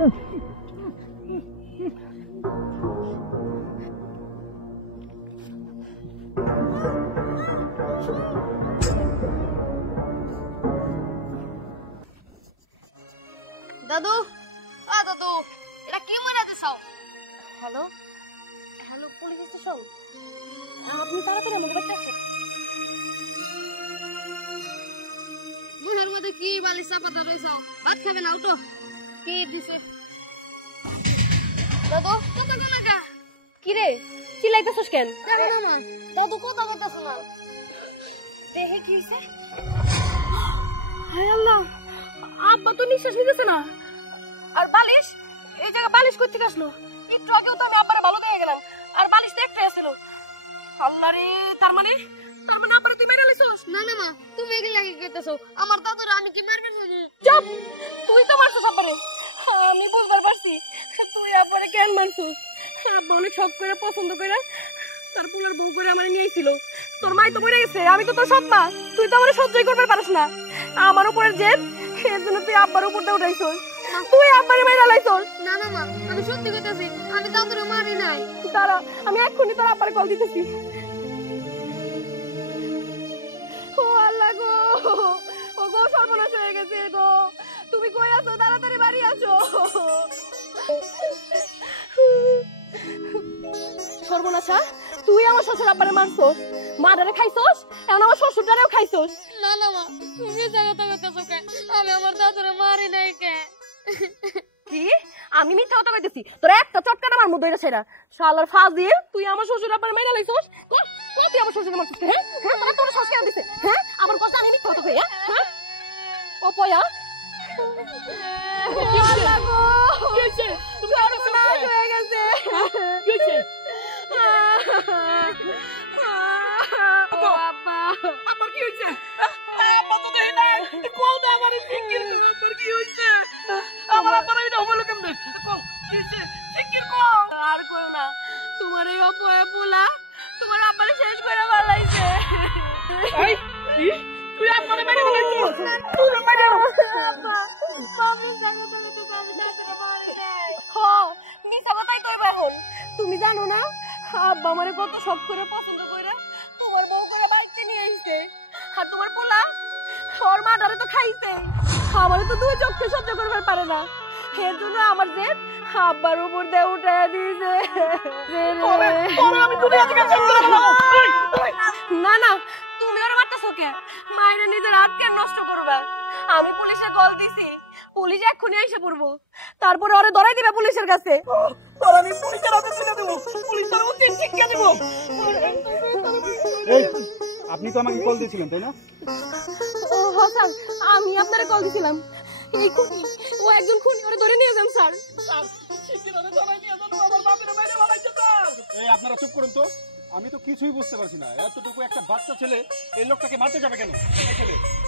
দাদু, দাদু, এটা কি মনে দিছাও? Hello hello, police station. আপনি তাড়াতাড়ি আমাদের বাড়িতে আসেন। মুখের মধ্যে কি বালিশ চাপাতা রয়েছাও? ভাত খাবে না? উঠো। কে দিছে? দাদু, কত টাকা? কি রে, চিল্লাইতেছস কেন? কেন না দাদু, কথা বলতেছ না। দেহে কি হইছে? হায় আল্লাহ, আব্বা তো নিঃশ্বাস নিতেছে না। আর বালিশ, এই জায়গা বালিশ করতে আসলো। একটু আগেও তো আমি আব্বারে ভালো দিয়ে গেলাম, আর বালিশ তো একটাই আছিল। আল্লাহ রে, তার মানে আব্বারে তুই মেরে লাইছস? না না মা, তুমি এগুলা লাগি কইতেছো। আমার দাদুরা আমি কি মারবেন না? চুপ, তুই তো মারছস আব্বারে। আমি বুঝবার পারছি তুই আব্বারে কেন মারছস। আব্বা অনেক শখ করে পছন্দ করে তার পুলার বউ করে আমারে নিয়ে আইছিল। তোর মাই তো মরে গেছে, আমি তো তোর সৎ মা, তুই তো আমারে সহ্যই করতে পারিস না। আমার উপরের জেদ, এর জন্য তুই আব্বার উপর দিয়ে উঠাইছস। তুই আব্বারে মাইরা লাইছস। না না মা, আমি সত্যি কইতাছি, আমি দাদুরে মারি নাই। দাঁড়া, আমি এক্ষুনি তোর আব্বারে কল দিতেছি। ও আল্লাহ গো, ও গো, সর্বনাশ হয়ে গেছে গো। তুমি কই আছো? তাড়াতাড়ি বাড়ি আসো। সর্বনাশা, তুই আমার শ্বশুর আব্বারে মারছস, মারারে খাইছস, এখন আমার শ্বশুরটারেও খাইছস। না না মা, তুমি জায়গাটা কইতেছো কেন? আমি আমার দাদুরে মারি নাই কে? কি? আমি মিথ্যা কথা কইতেছি? তোর একটা চটকানা আমার মুখ ধরে ছেড়া শালার ফাজিল, তুই আমার শ্বশুর আব্বারে মাইরা লাইছস। তুই আমার শ্বশুরে মারছস? হ্যাঁ হ্যাঁ, তোর শাস কেন দিছে? হ্যাঁ, আমার কথা আমি মিথ্যা কথা কই? হ্যাঁ, ও পয়া কি আল্লাহ গো, কি হইছে? তুমি সর্বনাশ হয়ে গেছে। কি হইছে? আব্বা, আব্বা কি হইছে? আব্বা তো দেই নাই, কোন আমারে ফিকির কর। আব্বার কি হইছে? আমার আব্বা এটা হলো কেমনে? কোন কি হইছে? ফিকির কর। আর কইও না, তোমার এই অপয়া পোলা তোমার আব্বারে শেষ করে ফেলাইছে। এই কি? তুই আব্বারে মেরে ফেলাইছিস? তুই মেরে আব্বা, আমি জানো তো আমি দাদুরে মারি নাই। মিছা কথাই কইবা এখন। তুমি জানো না আব্বা আমারে কত শখ করে পছন্দ কইরা তোমার বউ করে বাড়িতে নিয়ে আইছে, আর তোমার পোলা ওর মাটারে তো খাইছে। আমারে তো দুই চোখে সহ্য করবার পারে না, এর জন্য আমার জেদ আব্বার উপর দিয়ে উঠাইয়া দিয়েছে। না না, তুমি ওরা মারতেছো কে? মায়ের নিজের হাত কেন নষ্ট করবা? আমি পুলিশে কল দিছি, পুলিশ এক্ষুনি এসে পড়বো, তারপরে ওরে ধরাই দিবে পুলিশের কাছে। আমি পুলিশের হাতে তুলে দেবো, পুলিশের উচিত শিক্ষা দেবো। আপনি তো আমাকে কল দিয়েছিলেন তাই না? ও স্যার, আমি আপনারে কল দিছিলাম। এই খুনি, ও একজন খুনি, ওরে ধরে নিয়ে যান স্যার। এই আপনারা চুপ করুন তো, আমি তো কিছুই বুঝতে পারছি না। এতটুকু একটা বাচ্চা ছেলে এই লোকটাকে মারতে যাবে কেন?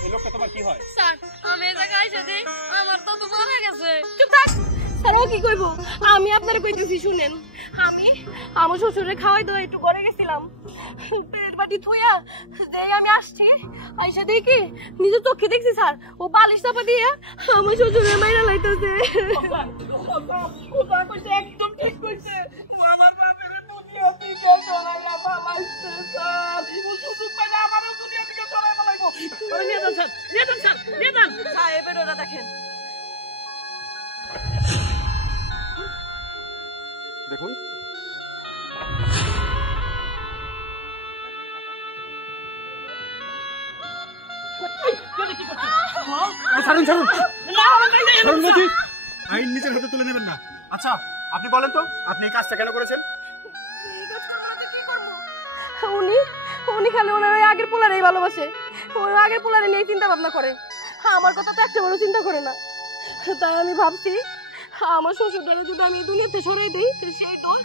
এই লোকটা তোমার কি হয়? স্যার, আমি এই জায়গায় এসে দিই, আমার তো মারা গেছে। চুপ থাক স্যার, ও কি কইবো? আমি আপনারে কইতেছি শুনেন। আমি আমার শ্বশুরে খাওয়াই দাওয়াই একটু ঘরে গেছিলাম, পেটের বাটি থুইয়া যেই আমি আসছি, আইসা দেখি নিজের চোখে দেখছি স্যার ও বালিশ চাপা দিয়ে আমার শ্বশুরে মাইরা লাইতেছে। একদম ঠিক কইছে, আমার বাপের দুনিয়া থেকে সরাইয়া পালাইছে স্যার। ও সুযোগ পাইলে আমারও দুনিয়া থেকে সরাইয়া পালাইবো। নিয়ে যান স্যার, নিয়ে যান স্যার, নিয়ে যান। সাহেবের ওরা দেখেন, দেখুন আইন নিজের হাতে তুলে নেবেন না। আচ্ছা আপনি বলেন তো, আপনি এই কাজটা কেন করেছেন? উনি খালি ওনার ওই আগের পোলারেই ভালোবাসে, ওই আগের পোলারে নিয়ে চিন্তা ভাবনা করে, আমার কথা তো একটা বড় চিন্তা করে না। তাই আমি ভাবছি আমার শ্বশুরটারে যদি আমি দুনিয়াতে সরাই দিই, সেই দোষ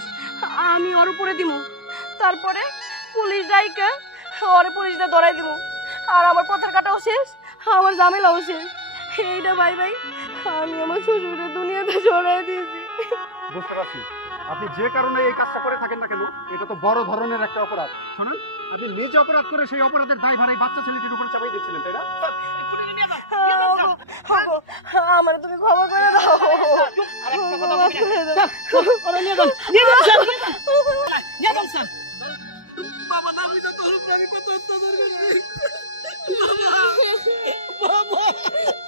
আমি ওর উপরে দিব, তারপরে পুলিশ ডাইকা ওরে পুলিশটা ধরাই দিব, আর আমার পথের কাটাও শেষ, আমার ঝামেলাও শেষ। এইটা ভাই ভাই আমি আমার শ্বশুরের দুনিয়াতে সরাই দিয়েছি। বুঝতে পারছি, আপনি যে কারণে এই কাজটা করে থাকেন না কেন, এটা তো বড় ধরনের একটা অপরাধ। শুনুন, আপনি নিজে অপরাধ করে সেই অপরাধের দায়ভার এই বাচ্চা ছেলেটির উপরে চাপিয়ে দিচ্ছিলেন, তাই না? আমার তুমি ক্ষমা করে দাও। আমি তো তোর উপরে আমি কত অত্যাচার করছি বাবা বাবা